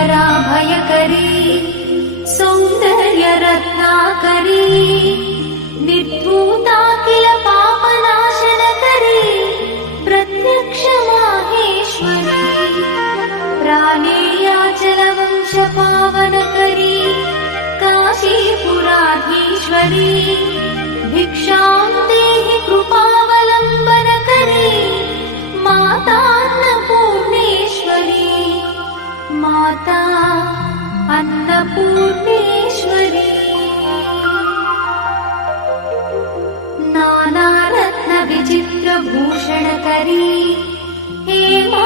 पराभयकरी सौन्दर्यरत्नाकरी निर्धूता किल पापनाशनकरी प्रत्यक्ष माहेश्वरी प्राणेयाचलवंशपावनकरी काशीपुराधीश्वरी भिक्षां देहि कृपावलम्बनकरी मातान्नपूर्णेश्वरी माता अन्नपूर्णेश्वरी नानारत्नविचित्रभूषणकरी हेमा